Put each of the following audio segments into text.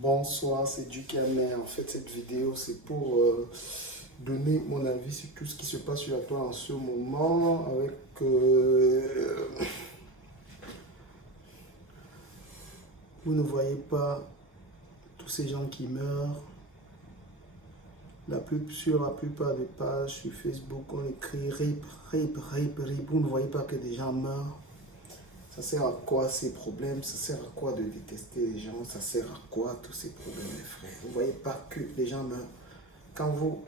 Bonsoir, c'est Dukamer. En fait, cette vidéo, c'est pour donner mon avis sur tout ce qui se passe sur la toile en ce moment. Avec, vous ne voyez pas tous ces gens qui meurent. Sur la plupart des pages sur Facebook, on écrit RIP, RIP, RIP, RIP. Vous ne voyez pas que des gens meurent. Ça sert à quoi ces problèmes? Ça sert à quoi de détester les gens? Ça sert à quoi tous ces problèmes, mes frères? Vous ne voyez pas que les gens meurent. Quand vous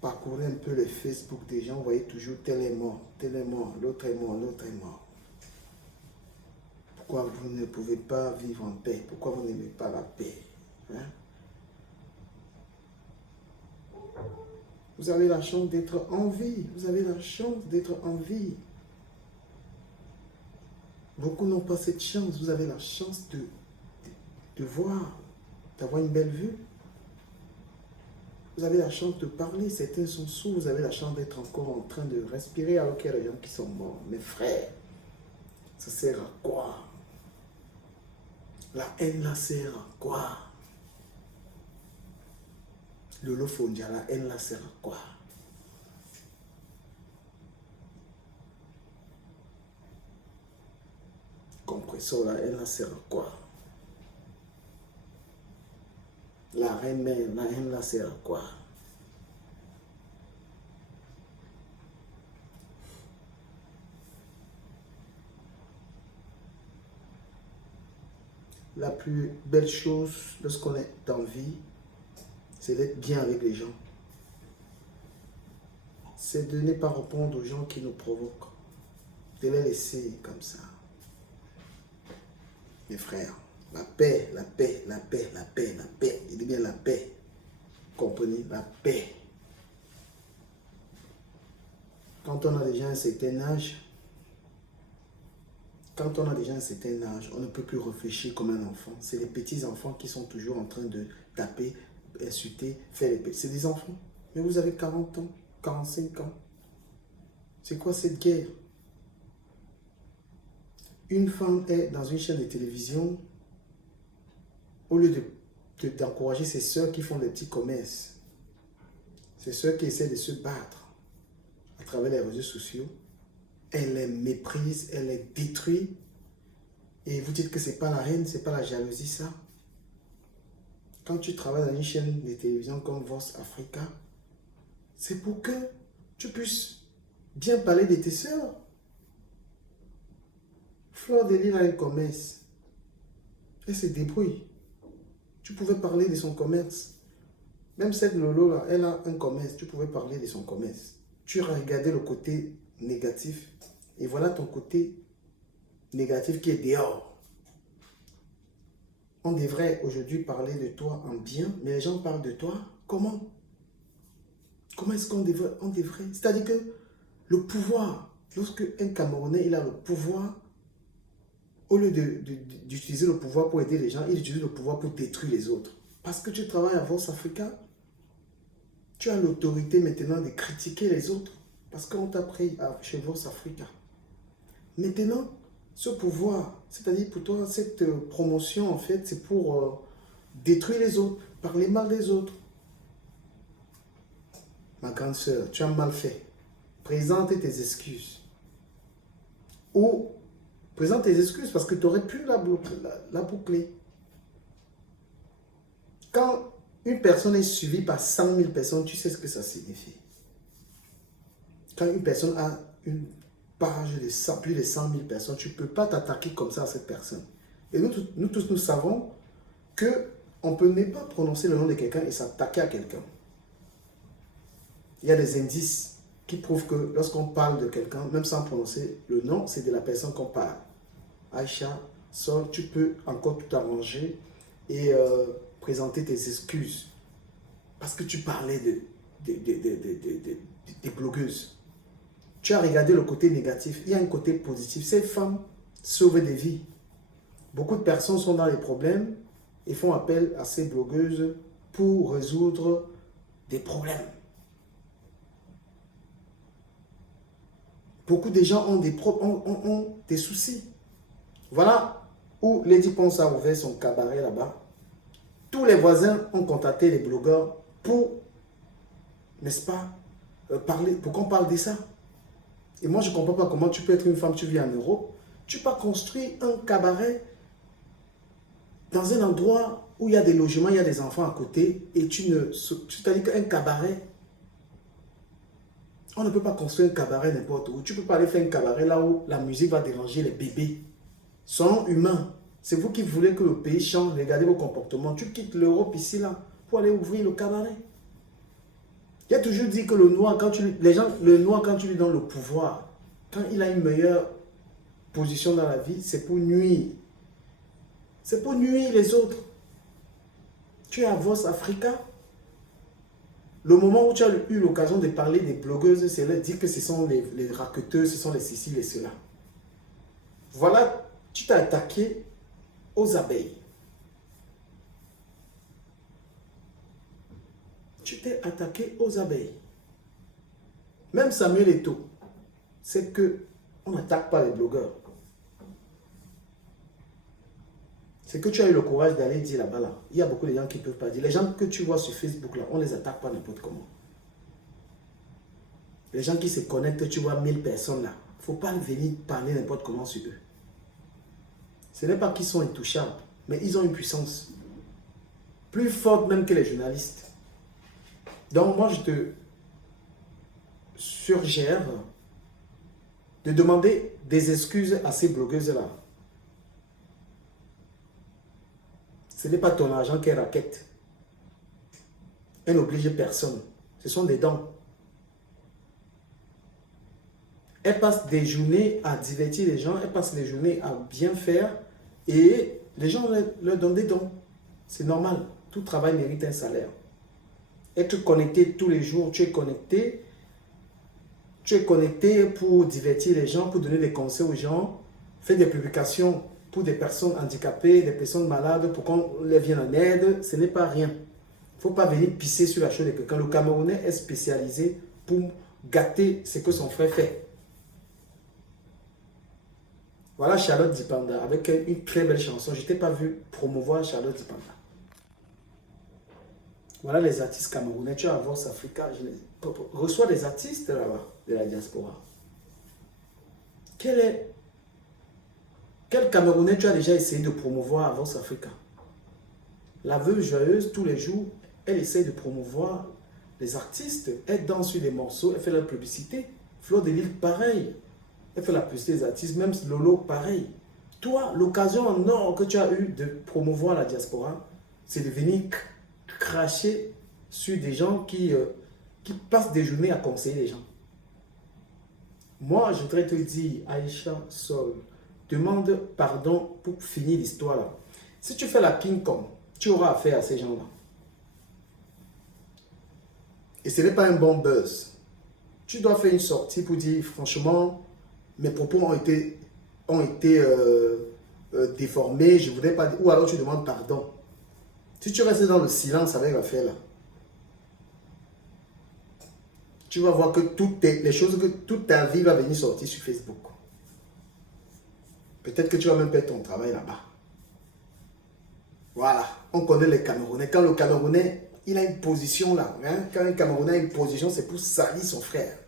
parcourez un peu les Facebook des gens, vous voyez toujours tel est mort, l'autre est mort, l'autre est mort. Pourquoi vous ne pouvez pas vivre en paix? Pourquoi vous n'aimez pas la paix? Hein? Vous avez la chance d'être en vie. Vous avez la chance d'être en vie. Beaucoup n'ont pas cette chance. Vous avez la chance de voir, d'avoir une belle vue. Vous avez la chance de parler. Certains sont sourds. Vous avez la chance d'être encore en train de respirer alors qu'il y a des gens qui sont morts. Mes frères, ça sert à quoi? La haine, la sert à quoi? Le Lofondia, la haine, la sert à quoi? Compressor, la haine, la sert à quoi? La reine mère, la haine, la sert à quoi? La plus belle chose lorsqu'on est en vie, c'est d'être bien avec les gens. C'est de ne pas répondre aux gens qui nous provoquent. De les laisser comme ça. Mes frères, la paix, la paix, la paix, la paix, la paix. Je dis bien la paix. Comprenez? La paix. Quand on a déjà un certain âge, on ne peut plus réfléchir comme un enfant. C'est les petits enfants qui sont toujours en train de taper, insulter, faire les petits. C'est des enfants. Mais vous avez 40 ans, 45 ans. C'est quoi cette guerre? Une femme est dans une chaîne de télévision, au lieu d'encourager ses soeurs qui font des petits commerces, ses soeurs qui essaient de se battre à travers les réseaux sociaux, elle les méprise, elle les détruit. Et vous dites que ce n'est pas la haine, ce n'est pas la jalousie, ça. Quand tu travailles dans une chaîne de télévision comme Vox Africa, c'est pour que tu puisses bien parler de tes soeurs. Fleur de Lys a un commerce. Elle se débrouille. Tu pouvais parler de son commerce. Même cette Lolo là, elle a un commerce. Tu pouvais parler de son commerce. Tu as regardé le côté négatif. Et voilà ton côté négatif qui est dehors. On devrait aujourd'hui parler de toi en bien, mais les gens parlent de toi comment? Comment est-ce qu'on devrait? C'est-à-dire que le pouvoir, lorsque un Camerounais il a le pouvoir, au lieu d'utiliser le pouvoir pour aider les gens, il utilise le pouvoir pour détruire les autres. Parce que tu travailles à Vox Africa, tu as l'autorité maintenant de critiquer les autres. Parce qu'on t'a pris chez Vox Africa. Maintenant, ce pouvoir, c'est-à-dire pour toi, cette promotion, en fait, c'est pour détruire les autres, parler mal des autres. Ma grande sœur, tu as mal fait. Présente tes excuses. Ou présente tes excuses parce que tu aurais pu la boucler. Quand une personne est suivie par 100 000 personnes, tu sais ce que ça signifie. Quand une personne a une page de plus de 100 000 personnes, tu ne peux pas t'attaquer comme ça à cette personne. Et nous tous, nous savons qu'on ne peut pas prononcer le nom de quelqu'un et s'attaquer à quelqu'un. Il y a des indices qui prouvent que lorsqu'on parle de quelqu'un, même sans prononcer le nom, c'est de la personne qu'on parle. Aïcha, Sol, tu peux encore tout arranger et présenter tes excuses. Parce que tu parlais des blogueuses. Tu as regardé le côté négatif. Il y a un côté positif. Ces femmes sauvent des vies. Beaucoup de personnes sont dans les problèmes et font appel à ces blogueuses pour résoudre des problèmes. Beaucoup de gens ont des soucis. Voilà où Lady Ponce a ouvert son cabaret là-bas. Tous les voisins ont contacté les blogueurs pour, n'est-ce pas, parler, pour qu'on parle de ça. Et moi, je ne comprends pas comment tu peux être une femme, tu vis en Europe, tu peux construire un cabaret dans un endroit où il y a des logements, il y a des enfants à côté, et tu t'as dit qu'un cabaret, on ne peut pas construire un cabaret n'importe où. Tu ne peux pas aller faire un cabaret là où la musique va déranger les bébés. Sont humains. C'est vous qui voulez que le pays change, regardez vos comportements. Tu quittes l'Europe ici, là, pour aller ouvrir le cabaret. Il y a toujours dit que le noir, le noir, quand tu lui donnes le pouvoir, quand il a une meilleure position dans la vie, c'est pour nuire. C'est pour nuire les autres. Tu es à Voz Africa. Le moment où tu as eu l'occasion de parler des blogueuses, c'est là dire que ce sont les raqueteuses, ce sont les ceci, les cela. Voilà, tu t'es attaqué aux abeilles. Tu t'es attaqué aux abeilles. Même Samuel Eto'o, c'est que on n'attaque pas les blogueurs. C'est que tu as eu le courage d'aller dire là-bas, là. Il y a beaucoup de gens qui ne peuvent pas dire. Les gens que tu vois sur Facebook, là, on ne les attaque pas n'importe comment. Les gens qui se connectent, tu vois 1000 personnes là. Il ne faut pas venir parler n'importe comment sur eux. Ce n'est pas qu'ils sont intouchables, mais ils ont une puissance plus forte même que les journalistes. Donc moi, je te suggère de demander des excuses à ces blogueuses-là. Ce n'est pas ton argent qu'elle raquette. Elle n'oblige personne. Ce sont des dons. Elle passe des journées à divertir les gens, elle passe des journées à bien faire et les gens leur donnent des dons. C'est normal. Tout travail mérite un salaire. Être connecté tous les jours, tu es connecté. Tu es connecté pour divertir les gens, pour donner des conseils aux gens, faire des publications pour des personnes handicapées, des personnes malades, pour qu'on les vienne en aide. Ce n'est pas rien. Il ne faut pas venir pisser sur la chose de quelqu'un. Le Camerounais est spécialisé pour gâter ce que son frère fait. Voilà Charlotte Dipanda avec une très belle chanson. Je ne t'ai pas vu promouvoir Charlotte Dipanda. Voilà les artistes camerounais. Tu vas voir Africa. Je reçois des artistes là-bas de la diaspora. Quel Camerounais tu as déjà essayé de promouvoir à Vox Africa? La veuve joyeuse, tous les jours, elle essaie de promouvoir les artistes. Elle danse sur des morceaux, elle fait la publicité. Fleur de Lille, pareil. Elle fait la publicité des artistes, même Lolo, pareil. Toi, l'occasion en or que tu as eu de promouvoir la diaspora, c'est de venir cracher sur des gens qui passent des journées à conseiller les gens. Moi, je voudrais te dire, Aïcha Sol, demande pardon pour finir l'histoire là. Si tu fais la King Kong, tu auras affaire à ces gens-là. Et ce n'est pas un bon buzz. Tu dois faire une sortie pour dire, franchement, mes propos ont été déformés, je ne voudrais pas dire, ou alors tu demandes pardon. Si tu restes dans le silence avec l'affaire là, tu vas voir que les choses que toute ta vie va venir sortir sur Facebook. Peut-être que tu vas même perdre ton travail là-bas. Voilà, on connaît les Camerounais. Quand le Camerounais, il a une position là, hein? Quand un Camerounais a une position, c'est pour salir son frère.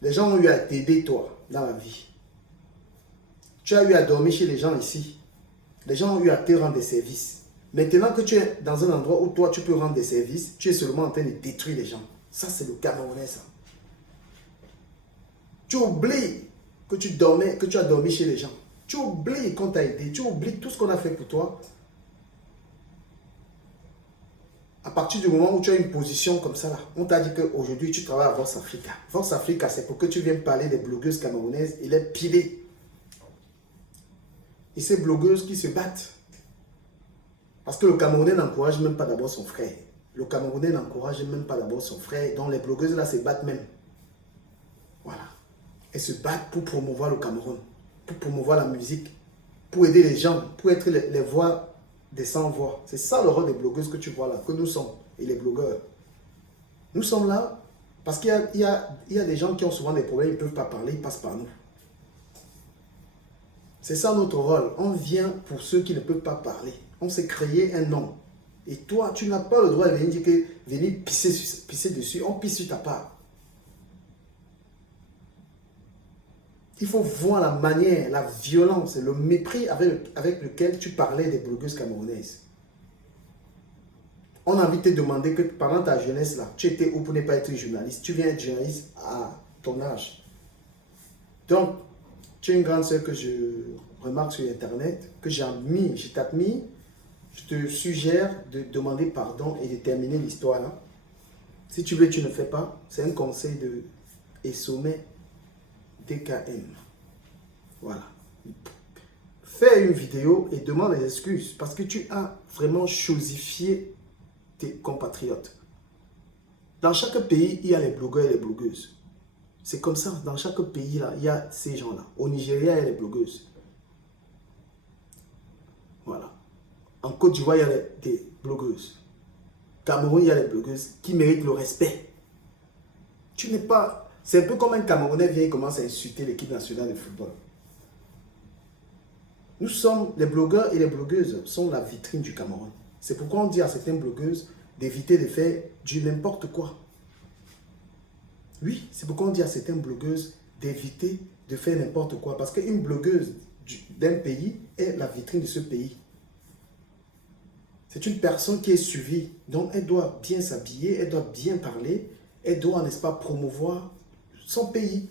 Les gens ont eu à t'aider, toi, dans la vie. Tu as eu à dormir chez les gens ici. Les gens ont eu à te rendre des services. Maintenant que tu es dans un endroit où toi, tu peux rendre des services, tu es seulement en train de détruire les gens. Ça, c'est le Camerounais, ça. Tu oublies que tu as dormi chez les gens. Tu oublies qu'on t'a aidé. Tu oublies tout ce qu'on a fait pour toi. À partir du moment où tu as une position comme ça, là, on t'a dit qu'aujourd'hui, tu travailles à Vox Africa. Vox Africa, c'est pour que tu viennes parler des blogueuses camerounaises et les piler. Et ces blogueuses qui se battent. Parce que le Camerounais n'encourage même pas d'abord son frère. Le Camerounais n'encourage même pas d'abord son frère. Donc les blogueuses là se battent même. Voilà. Elles se battent pour promouvoir le Cameroun. Pour promouvoir la musique. Pour aider les gens. Pour être les voix des sans-voix. C'est ça le rôle des blogueuses que tu vois là. Que nous sommes. Et les blogueurs. Nous sommes là parce qu'il y a des gens qui ont souvent des problèmes. Ils ne peuvent pas parler. Ils passent par nous. C'est ça notre rôle. On vient pour ceux qui ne peuvent pas parler. On s'est créé un nom. Et toi, tu n'as pas le droit de venir dire que venir pisser dessus. On pisse sur ta part. Il faut voir la manière, la violence, le mépris avec lequel tu parlais des blogueuses camerounaises. On a envie de te demander que pendant ta jeunesse, là, tu étais où pour ne pas être journaliste? Tu viens être journaliste à ton âge. Donc, tu es une grande sœur que je remarque sur Internet, que j'admire, je t'admire. Je te suggère de demander pardon et de terminer l'histoire là. Si tu veux, tu ne fais pas. C'est un conseil de Essomé DKM. Voilà. Fais une vidéo et demande des excuses parce que tu as vraiment chosifié tes compatriotes. Dans chaque pays, il y a les blogueurs et les blogueuses. C'est comme ça. Dans chaque pays, là, il y a ces gens-là. Au Nigeria, il y a les blogueuses. Voilà. En Côte d'Ivoire, il y a des blogueuses. Cameroun, il y a les blogueuses qui méritent le respect. Tu n'es pas... C'est un peu comme un Camerounais vient et commence à insulter l'équipe nationale de football. Nous sommes, les blogueurs et les blogueuses sont la vitrine du Cameroun. C'est pourquoi on dit à certaines blogueuses d'éviter de faire du n'importe quoi. Oui, c'est pourquoi on dit à certaines blogueuses d'éviter de faire n'importe quoi. Parce qu'une blogueuse d'un pays est la vitrine de ce pays. C'est une personne qui est suivie. Donc, elle doit bien s'habiller, elle doit bien parler, elle doit, n'est-ce pas, promouvoir son pays.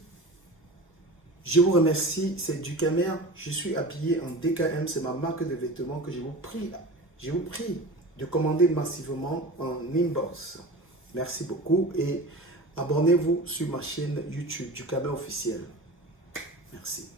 Je vous remercie, c'est Ducamer. Je suis habillé en DKM, c'est ma marque de vêtements que je vous prie de commander massivement en inbox. Merci beaucoup et abonnez-vous sur ma chaîne YouTube Ducamer officiel. Merci.